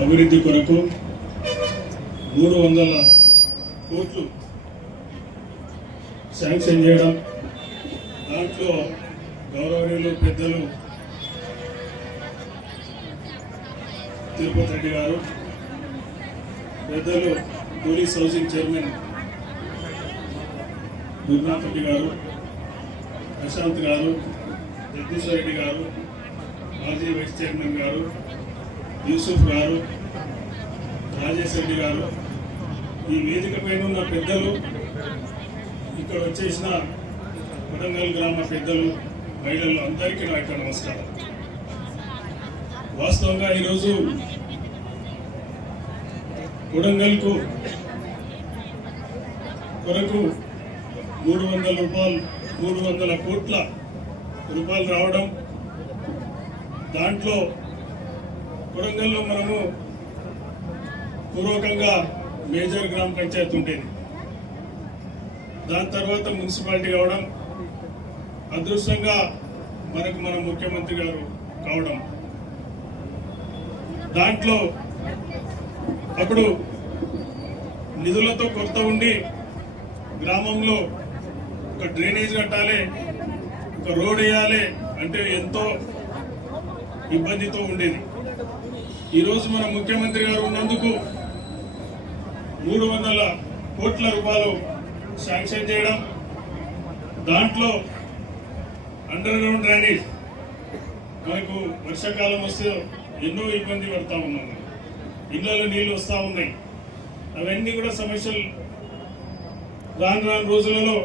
అభివృద్ధి కొరకు 300 కోట్లు శాంక్షన్ చేయడం, దాంట్లో గౌరవనీయులు పెద్దలు తిరుపతి రెడ్డి గారు, పెద్దలు police housing chairman Gurunath Reddy గారు, ప్రశాంత్ గారు, జగదీశ్వర్ రెడ్డి గారు, మాజీ వైస్ చైర్మన్ గారు, యూసుఫ్ గారు, రాజేష్ రెడ్డి గారు, ఈ వేదిక పైన ఉన్న పెద్దలు, ఇక్కడ వచ్చేసిన కొడంగల్ గ్రామ పెద్దలు, మహిళలు అందరికీ నా యొక్క నమస్కారం. వాస్తవంగా ఈరోజు కొడంగల్కు కొరకు 300 కోట్ల రూపాయలు రావడం, దాంట్లో కొడంగల్లో మనము పూర్వకంగా మేజర్ గ్రామ పంచాయతీ ఉండేది, దాని తర్వాత మున్సిపాలిటీ కావడం, అదృష్టంగా మన ముఖ్యమంత్రి గారు కావడం, దాంట్లో అప్పుడు నిధులతో కొరత ఉండి గ్రామంలో ఒక డ్రైనేజ్ కట్టాలి, ఒక రోడ్ వేయాలి అంటే ఎంతో ఇబ్బందితో ఉండేది. ఈరోజు మన ముఖ్యమంత్రి గారు ఉన్నందుకు 300 కోట్ల రూపాయలు శాంక్షన్ చేయడం, దాంట్లో అండర్ గ్రౌండ్ డ్రైనేజ్ మనకు వర్షాకాలం వస్తే ఎన్నో ఇబ్బంది పడతా ఉన్నాము, ఇళ్లలో నీళ్లు వస్తూ ఉన్నాయి. అవన్నీ కూడా సమస్యలు రాను రోజులలో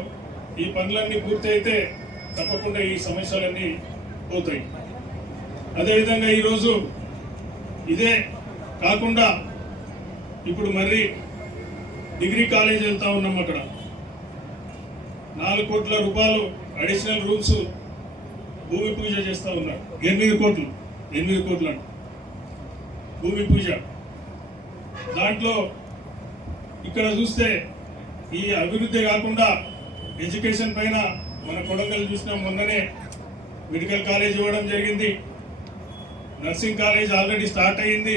ఈ పనులన్నీ పూర్తి అయితే తప్పకుండా ఈ సమస్యలన్నీ పోతాయి. అదేవిధంగా ఈరోజు ఇదే కాకుండా ఇప్పుడు మళ్ళీ డిగ్రీ కాలేజ్ వెళ్తా ఉన్నాం, అక్కడ 4 కోట్ల రూపాయలు అడిషనల్ రూమ్స్ భూమి పూజ చేస్తూ ఉన్నారు. 8 కోట్లు అంట భూమి పూజ. దాంట్లో ఇక్కడ చూస్తే ఈ అభివృద్ధి కాకుండా ఎడ్యుకేషన్ పైన మన కొడంగల్ చూసినాం, మొన్ననే మెడికల్ కాలేజ్ ఇవ్వడం జరిగింది, నర్సింగ్ కాలేజ్ ఆల్రెడీ స్టార్ట్ అయ్యింది,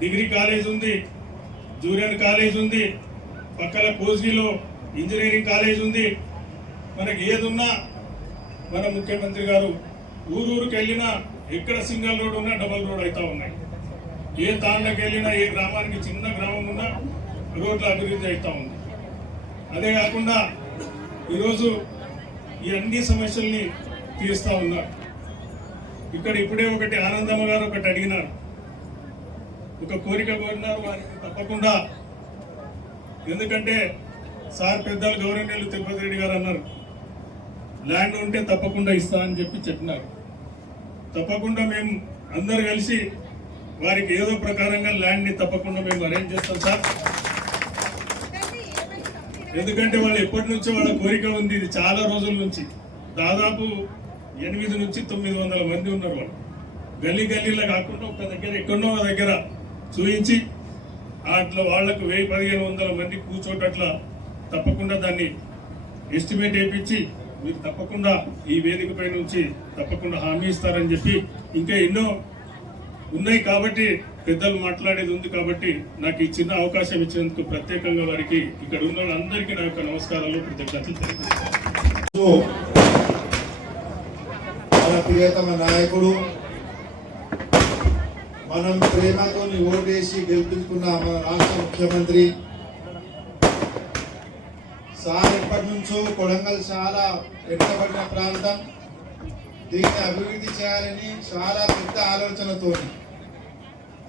డిగ్రీ కాలేజ్ ఉంది, జూనియర్ కాలేజ్ ఉంది, పక్కన కోస్గిలో ఇంజనీరింగ్ కాలేజ్ ఉంది. మనకి ఏదున్నా మన ముఖ్యమంత్రి గారు ఊరూరికి వెళ్ళినా ఎక్కడ సింగిల్ రోడ్ ఉన్నా డబుల్ రోడ్ అవుతా ఉన్నాయి. ఏ తాండకి వెళ్ళినా, ఏ గ్రామానికి చిన్న గ్రామం ఉన్నా రోడ్ల అభివృద్ధి అవుతా ఉంది. అదే కాకుండా ఈరోజు ఈ అన్ని సమస్యల్ని తీరుస్తూ ఉన్నారు. ఇక్కడ ఇప్పుడే ఒకటి ఆనందమ్మ గారు ఒకటి అడిగినారు, ఒక కోరిక కోరినారు, వారికి తప్పకుండా, ఎందుకంటే సార్ పెద్దలు గౌరవనీయులు తిరుపతి రెడ్డి గారు అన్నారు ల్యాండ్ ఉంటే తప్పకుండా ఇస్తా అని చెప్పినారు. తప్పకుండా మేము అందరు కలిసి వారికి ఏదో ప్రకారంగా ల్యాండ్ని తప్పకుండా మేము అరేంజ్ చేస్తాం సార్. ఎందుకంటే వాళ్ళు ఎప్పటి నుంచో వాళ్ళ కోరిక ఉంది, ఇది చాలా రోజుల నుంచి, దాదాపు 800 నుంచి 900 మంది ఉన్నారు. వాళ్ళు గల్లీలో కాకుండా ఒక దగ్గర ఎక్కడో దగ్గర చూయించి అట్లా వాళ్లకు 1000-1500 మంది కూర్చోటట్లా తప్పకుండా దాన్ని ఎస్టిమేట్ వేయించి మీరు తప్పకుండా ఈ వేదికపై నుంచి తప్పకుండా హామీ ఇస్తారని చెప్పి, ఇంకా ఎన్నో ఉన్నాయి కాబట్టి పెద్దలు మాట్లాడేది ఉంది కాబట్టి నాకు ఈ చిన్న అవకాశం ఇచ్చినందుకు ప్రత్యేకంగా వారికి, ఇక్కడ ఉన్న వాళ్ళందరికీ నా యొక్క నమస్కారాలు, కృతజ్ఞతలు తెలియజేస్తాను. మన ప్రియతమ నాయకుడు, మనం ప్రేమతో ఓటేసి గెలిపించుకున్న మన రాష్ట్ర ముఖ్యమంత్రి సార్ ఎప్పటి నుంచో కొడంగల్ చాలా వెనుకబడిన ప్రాంతం, దీన్ని అభివృద్ధి చేయాలని చాలా పెద్ద ఆలోచనతో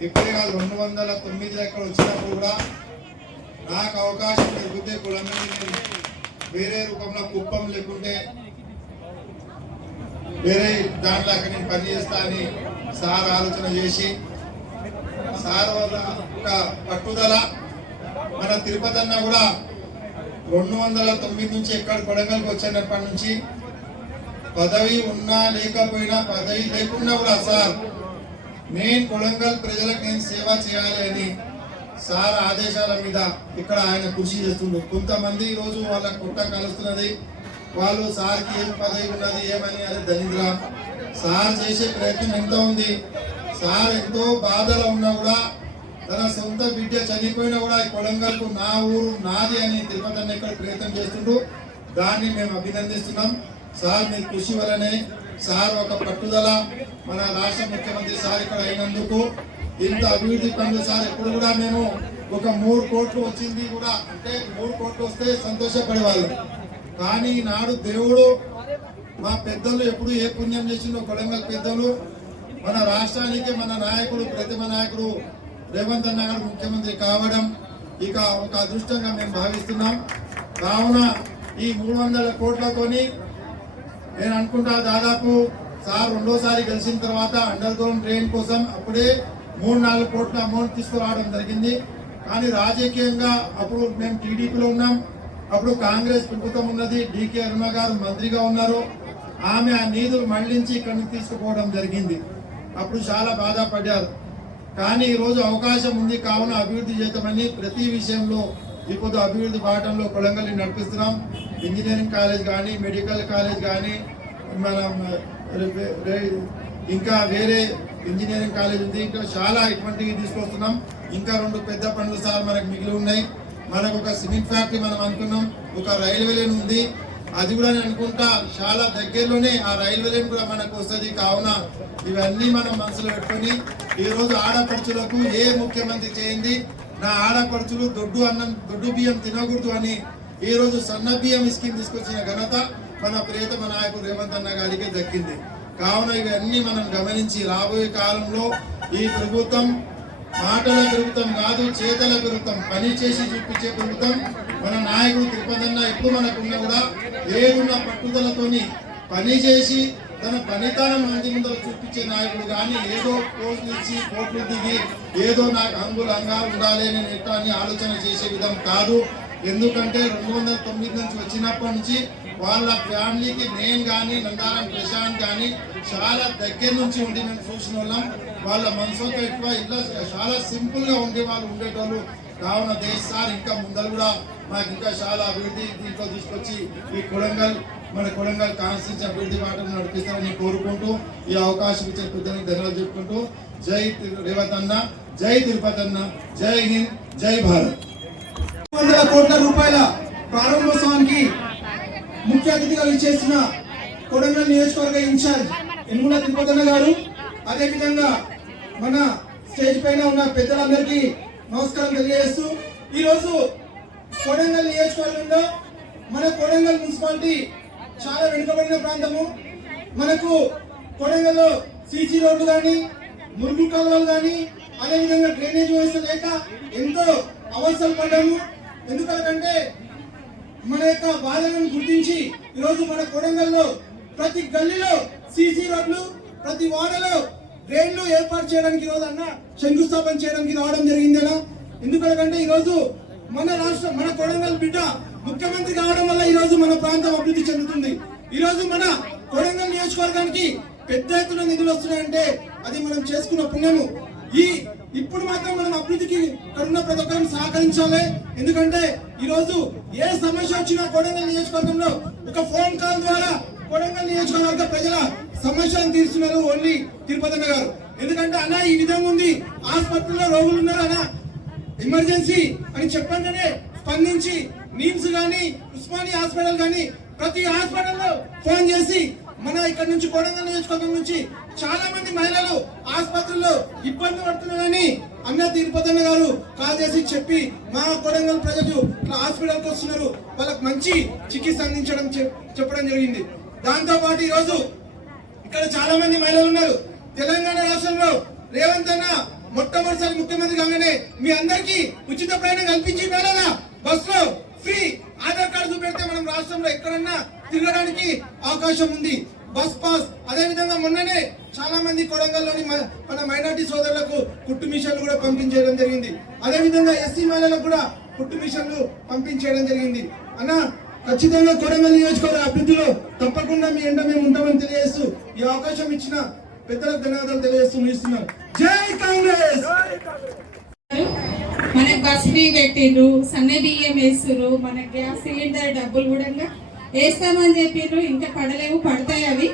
ఇప్పుడే 209 ఎక్కడ వచ్చినప్పుడు కూడా నాకు అవకాశం దొరికితే కొడంగల్ వేరే రూపంలో కుప్పం లేకుంటే వేరే దాంట్లో అక్కడ నేను పనిచేస్తా అని సార్ ఆలోచన చేసి, సార్ వల్ల ఒక పట్టుదల, మన తిరుపతి అన్న కూడా 209 నుంచి ఎక్కడ కొడంగల్కి వచ్చినప్పటి నుంచి పదవి ఉన్నా లేకపోయినా, పదవి లేకున్నా కూడా సార్ నేను కొడంగల్ ప్రజలకు నేను సేవ చేయాలి అని సార్ ఆదేశాల మీద ఇక్కడ ఆయన కృషి చేస్తుండ్రు. కొంతమంది ఈరోజు వాళ్ళ కుట్ట కలుస్తున్నది, వాళ్ళు సార్కి ఏం పదవి ఉన్నది ఏమని, అదే దరిద్ర సార్ చేసే ప్రయత్నం ఎంత ఉంది. సార్ ఎంతో బాధలో ఉన్నా కూడా బిడ్డ చనిపోయినా కూడా ఈ కొడంగల్కు నా ఊరు నాది అని తిరుపతి అన్న ఇక్కడ ప్రయత్నం చేస్తుంటూ దాన్ని మేము అభినందిస్తున్నాం. సార్ మీ కృషి వలనే సార్ ఒక పట్టుదల మన రాష్ట్ర ముఖ్యమంత్రి సార్ ఇక్కడ అయినందుకు ఇంత అభివృద్ధి పనులు సార్ ఎప్పుడు కూడా మేము ఒక 3 కోట్లు వచ్చింది కూడా అంటే 3 కోట్లు వస్తే సంతోషపడేవాళ్ళం. కానీ ఈనాడు దేవుడు మా పెద్దలు ఎప్పుడు ఏ పుణ్యం చేసిందో కొడంగల్ పెద్దలు మన రాష్ట్రానికి మన నాయకుడు ప్రతిమ నాయకుడు రేవంత్ అన్న గారు ముఖ్యమంత్రి కావడం ఇక ఒక అదృష్టంగా మేము భావిస్తున్నాం. కావున ఈ 300 కోట్లతోని నేను అనుకుంటా దాదాపు సార్ రెండోసారి గెలిచిన తర్వాత అండర్ గ్రౌండ్ ట్రైన్ కోసం అప్పుడే 3-4 కోట్ల అమౌంట్ తీసుకురావడం జరిగింది. కానీ రాజకీయంగా అప్పుడు మేము టీడీపీలో ఉన్నాం, అప్పుడు కాంగ్రెస్ ప్రభుత్వం ఉన్నది, డికే అరుణ గారు మంత్రిగా ఉన్నారు. ఆమె ఆ నిధులు మళ్లించి ఇక్కడికి తీసుకుపోవడం జరిగింది. అప్పుడు చాలా బాధపడ్డారు. కానీ ఈరోజు అవకాశం ఉంది కావున అభివృద్ధి చేద్దామని ప్రతి విషయంలో ఇప్పుడు అభివృద్ధి బాటంలో కొడంగల్ని నడిపిస్తున్నాం. ఇంజనీరింగ్ కాలేజ్ కానీ మెడికల్ కాలేజ్ కానీ మనం ఇంకా వేరే ఇంజనీరింగ్ కాలేజ్ ఉంది, ఇంకా చాలా ఇటువంటివి తీసుకొస్తున్నాం. ఇంకా 2 పెద్ద పనులు సార్ మనకు మిగిలి ఉన్నాయి. మనకు ఒక సిమెంట్ ఫ్యాక్టరీ మనం అనుకున్నాం, ఒక రైల్వే లైన్ ఉంది, అది కూడా నేను అనుకుంటా చాలా దగ్గరలోనే ఆ రైల్వే లైన్ కూడా మనకు వస్తుంది. కావున ఇవన్నీ మనం మనసులో పెట్టుకొని ఈరోజు ఆడపడుచులకు ఏ ముఖ్యమంత్రి చేయండి నా ఆడపడుచులు దొడ్డు బియ్యం తినకూడదు అని ఈరోజు సన్న బియ్యం స్కీమ్ తీసుకొచ్చిన ఘనత మన ప్రియతమ నాయకుడు రేవంత్ అన్న గారికి దక్కింది. కావున ఇవన్నీ మనం గమనించి రాబోయే కాలంలో ఈ ప్రభుత్వం మాటల ప్రభుత్వం కాదు, చేతల ప్రభుత్వం, పని చేసి చూపించే ప్రభుత్వం. మన నాయకుడు తిరుపతి అన్న ఎప్పుడు మనకున్న కూడా ఏదున్న పట్టుదలతోని పని చేసి తన పనితనం మంది ముందర చూపించే నాయకుడు కానీ ఏదో పోస్టులు ఇచ్చి కోట్లు దిగి ఏదో నాకు అంగులంగా ఉండాలి నేను ఎట్లా అని ఆలోచన చేసే విధం కాదు. ఎందుకంటే 2009 నుంచి వచ్చినప్పటి నుంచి వాళ్ళ ఫ్యామిలీకి నేను కానీ నందారం ప్రశాంత్ కానీ చాలా దగ్గర నుంచి ఉండి మేము చూసిన వాళ్ళం. వాళ్ళ మనసుతో ఎక్కువ ఇట్లా చాలా సింపుల్ గా ఉండే వాళ్ళు ఉండేటోళ్ళు. కావున దేశ్ సార్ ఇంకా ముందర కూడా మాకు ఇంకా చాలా అభివృద్ధి దీంట్లో తీసుకొచ్చి ఈ మన కొడంగల్ కాన్స్టిట్యూన్సీ అభివృద్ధి బాటను నడిపిస్తారని కోరుకుంటూ ఈ అవకాశం ఇచ్చే పెద్దలకు ధన్యవాదాలు చెప్పుకుంటూ జై రేవంత్ అన్న, జై తిరుపతి అన్న, జై హింద్, జై భారత్. 100 కోట్ల రూపాయల ప్రారంభోత్సవానికి ముఖ్య అతిథిగా విచ్చేసిన కొడంగల్ నియోజకవర్గ ఇన్ఛార్జ్ యనమల తిరుపతన్న గారు, అదేవిధంగా మన స్టేజ్ పైన ఉన్న పెద్దలందరికీ నమస్కారం తెలియజేస్తూ ఈరోజు కొడంగల్ నియోజకవర్గంలో మన కొడంగల్ మున్సిపాలిటీ చాలా వెనుకబడిన ప్రాంతము. మనకు కొడంగల్లో సీసీ రోడ్లు కానీ మురుగు కాలువలు కానీ అదేవిధంగా డ్రైనేజ్ వ్యవస్థ లేక ఎంతో అవస్థలు పడ్డాము. ఎందుకంటే మన యొక్క బాధలను గుర్తించి ఈరోజు మన కొడంగల్లో ప్రతి గల్లీలో సీసీ రోడ్లు, ప్రతి వాడలో డ్రైన్లు ఏర్పాటు చేయడానికి ఈరోజు అన్న శంకుస్థాపన చేయడానికి రావడం జరిగిందనా. ఎందుకంటే ఈరోజు మన రాష్ట్రం మన కొడంగల్ బిడ్డ ముఖ్యమంత్రి కావడం వల్ల ఈరోజు మన ప్రాంతం అభివృద్ధి చెందుతుంది. ఈరోజు మన కొడంగల్ నియోజకవర్గానికి పెద్ద ఎత్తున నిధులు వస్తున్నాయంటే అది మనం చేసుకున్న పుణ్యము. ఇప్పుడు మాత్రం మనం అభివృద్ధికి కరుణ ప్రతి ఒక్కరిని సహకరించాలి. ఎందుకంటే ఈరోజు ఏ సమస్య వచ్చినా కొడంగల్ నియోజకవర్గంలో ఒక ఫోన్ కాల్ ద్వారా కొడంగల్ నియోజకవర్గ ప్రజల సమస్యను తీరుస్తున్నారు ఓన్లీ తిరుపతన్న గారు. ఎందుకంటే అన్న ఈ విధంగా ఉంది, ఆసుపత్రిలో రోగులు ఉన్నారు అన్న, ఎమర్జెన్సీ అని చెప్పంగానే స్పందించి నీమ్స్ కానీ ఉస్మానియా హాస్పిటల్ కానీ ప్రతి హాస్పిటల్లో ఫోన్ చేసి మన ఇక్కడ నుంచి కొడంగల్ నియోజకవర్గం నుంచి చాలా మంది మహిళలు ఆసుపత్రుల్లో ఇబ్బంది పడుతున్నారని అన్న తిరుపతన్న గారు కాల్ చేసి చెప్పి మా కొడంగల్ ప్రజలు హాస్పిటల్కి వస్తున్నారు, వాళ్ళకి మంచి చికిత్స అందించడం చెప్పడం జరిగింది. దాంతో పాటు ఈరోజు ఇక్కడ చాలా మంది మహిళలు ఉన్నారు. తెలంగాణ రాష్ట్రంలో రేవంత్ అన్న మొట్టమొదటిసారి ముఖ్యమంత్రి కాగానే మీ అందరికీ ఉచిత ప్రయాణం కల్పించి మేళదా బస్ లో ఫ్రీ ఆధార్ కార్డు చూపెడితే మనం రాష్ట్రంలో ఎక్కడన్నా తిరగడానికి అవకాశం ఉంది. బస్ పాస్, అదే విధంగా మొన్ననే చాలా మంది కొడంగల్లోని మన మైనార్టీ సోదరులకు కుట్టు మిషన్లు కూడా పంపించేయడం జరిగింది. అదే విధంగా ఎస్సీ మహిళలకు కూడా కుట్టు మిషన్లు పంపించేయడం జరిగింది. అన్న ఖచ్చితంగా కొడంగల్ నియోజకవర్గ అభివృద్ధిలో తప్పకుండా మీ ఎండ మేము ఉంటామని తెలియజేస్తూ ఈ అవకాశం ఇచ్చిన పెద్దలకు ధన్యవాదాలు తెలియజేస్తూ ముగిస్తున్నాం. జై కాంగ్రెస్. మనకు బస్ ఫ్రీ పెట్టిండ్రు, సన్న బియ్యం వేస్తున్నారు, మన గ్యాస్ సిలిండర్ డబ్బులు కూడా వేస్తామని చెప్పిండ్రు. ఇంకా పడలేవు, పడతాయి అవి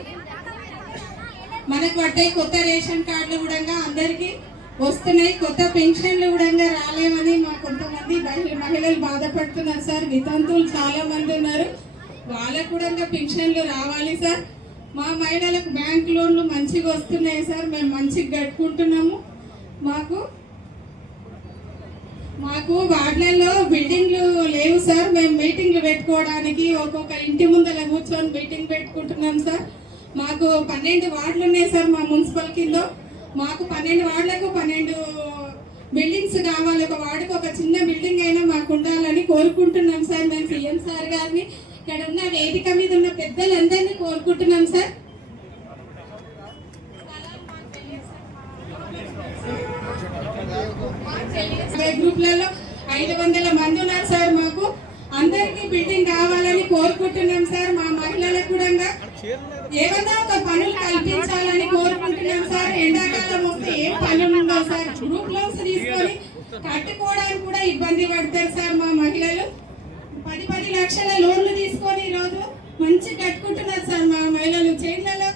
మనకు పట్టాయి. కొత్త రేషన్ కార్డులు కూడా అందరికి వస్తున్నాయి. కొత్త పెన్షన్లు కూడా రాలేవని మా కొంతమంది మహిళలు బాధపడుతున్నారు సార్. వితంతువులు చాలా మంది ఉన్నారు, వాళ్ళకు కూడా పెన్షన్లు రావాలి సార్. మా మహిళలకు బ్యాంక్ లోన్లు మంచిగా వస్తున్నాయి సార్, మేము మంచిగా కట్టుకుంటున్నాము. మాకు వార్డులలో బిల్డింగ్లు లేవు సార్, మేము మీటింగ్లు పెట్టుకోవడానికి ఒక్కొక్క ఇంటి ముందర కూర్చొని మీటింగ్ పెట్టుకుంటున్నాం సార్. మాకు 12 వార్డులు ఉన్నాయి సార్ మా మున్సిపల్ కింద. మాకు 12 వార్డులకు 12 బిల్డింగ్స్ కావాలి. ఒక వార్డుకు ఒక చిన్న బిల్డింగ్ అయినా మాకు ఉండాలని కోరుకుంటున్నాం సార్. మేము సీఎం సార్ గారిని, ఇక్కడ ఉన్న వేదిక మీద ఉన్న పెద్దలందరినీ కోరుకుంటున్నాం సార్. గ్రూప్లలో 500 మంది ఉన్నారు సార్. మాకు అందరికీ బిల్డింగ్ కావాలని కోరుకుంటున్నాం సార్. మా మహిళలకు కూడా ఏమన్నా ఒక పనులు కల్పించాలని కోరుకుంటున్నాం సార్. ఎండాకాలం వస్తే ఏం పనులు ఉండవు సార్. గ్రూప్ లోన్స్ తీసుకొని కట్టుకోవడానికి కూడా ఇబ్బంది పడతారు సార్. మా మహిళలు 10 లక్షల లోన్లు తీసుకొని ఈరోజు మంచి కట్టుకుంటున్నారు సార్. మా మహిళలు చేతులలో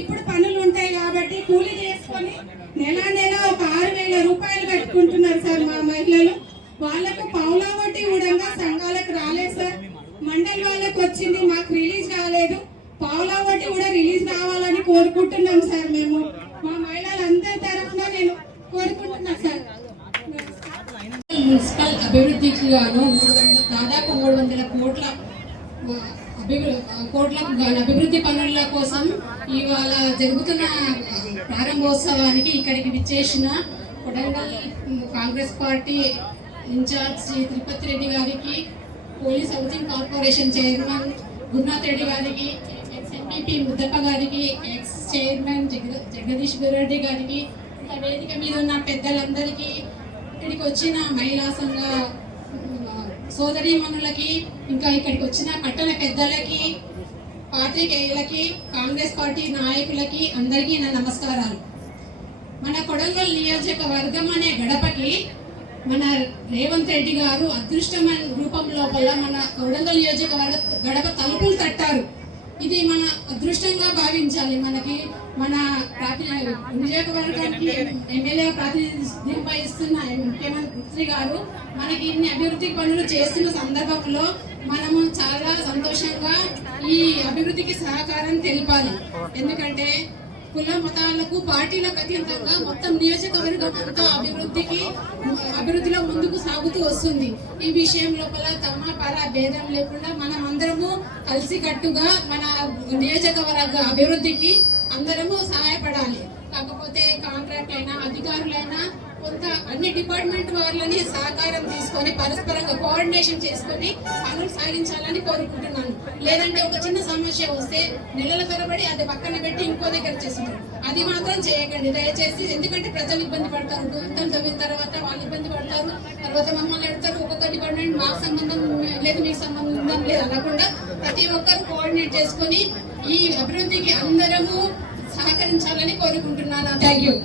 ఇప్పుడు పనులు ఉంటాయి కాబట్టి కూలీ చేసుకొని నెల ఒక 6,000 రూపాయలు కట్టుకుంటున్నారు సార్ మా మహిళలు. వాళ్ళకు పావులా వడ్డీ కూడా సంఘాలకు రాలేదు సార్. మండలి వాళ్ళకు వచ్చింది, మాకు రిలీజ్ కాలేదు. పావులా వడ్డీ కూడా రిలీజ్ కావాలని కోరుకుంటున్నాం సార్. మేము మా మహిళలందరి తరఫున నేను కోరుకుంటున్నాను సార్. మున్సిపల్ అభివృద్ధికి గాను దాదాపు 300 కోట్ల అభివృద్ధి పనుల కోసం ఇవాళ జరుగుతున్న ప్రారంభోత్సవానికి ఇక్కడికి విచ్చేసిన కొడంగల్ కాంగ్రెస్ పార్టీ ఇన్ఛార్జ్ శ్రీ తిరుపతి రెడ్డి గారికి, police housing corporation chairman Gurunath Reddy గారికి, ఎక్స్ ఎంపీపీ ముద్దప్ప గారికి, ఎక్స్ చైర్మన్ జగదీష్ రెడ్డి గారికి, వేదిక మీద ఉన్న పెద్దలందరికీ, ఇక్కడికి వచ్చిన మహిళా సంఘ సోదరీమణులకి, ఇంకా ఇక్కడికి వచ్చిన పట్టణ పెద్దలకి, పాత్రికేయులకి, కాంగ్రెస్ పార్టీ నాయకులకి అందరికీ నా నమస్కారాలు. మన కొడంగల్ నియోజకవర్గం అనే గడపకి మన రేవంత్ రెడ్డి గారు అదృష్టమైన రూపం లోపల మన కొడంగల్ నియోజకవర్గ గడప తలుపులు తట్టారు. ఇది మన అదృష్టంగా భావించాలి. మనకి మన నియోజకవర్గానికి ఎమ్మెల్యే ప్రాతినిధ్యం వహిస్తున్న ముఖ్యమంత్రి గారు మనకి ఇన్ని అభివృద్ధి పనులు చేస్తున్న సందర్భంలో మనము చాలా సంతోషంగా ఈ అభివృద్ధికి సహకారం తెలిపాలి. ఎందుకంటే కుల మతాలకు పార్టీలకు అతీతంగా మొత్తం నియోజకవర్గం అంతా అభివృద్ధిలో ముందుకు సాగుతూ వస్తుంది. ఈ విషయం లోపల తమ పర భేదం లేకుండా మనం అందరము కలిసికట్టుగా మన నియోజకవర్గ అభివృద్ధికి అందరము సహాయపడాలి. కాకపోతే కాంట్రాక్ట్ అయినా అధికారులైనా కొంత అన్ని డిపార్ట్మెంట్ వాళ్ళని సహకారం తీసుకొని పరస్పరంగా కోఆర్డినేషన్ చేసుకొని పనులు సాగించాలని కోరుకుంటున్నాను. లేదంటే ఒక చిన్న సమస్య వస్తే నెలల తరబడి అది పక్కన పెట్టి ఇంకో దగ్గర చేస్తున్నారు. అది మాత్రం చేయకండి దయచేసి. ఎందుకంటే ప్రజలు ఇబ్బంది పడతారు. గుంతలు తవ్విన తర్వాత వాళ్ళు ఇబ్బంది పడతారు, తర్వాత మమ్మల్ని ఎడతారు. ఒక్కొక్క డిపార్ట్మెంట్ మాకు సంబంధం లేదు, మీకు సంబంధం లేదు అనకుండా ప్రతి ఒక్కరు కోఆర్డినేట్ చేసుకొని ఈ అభివృద్ధికి అందరము సహకరించాలని కోరుకుంటున్నాను. Thank you.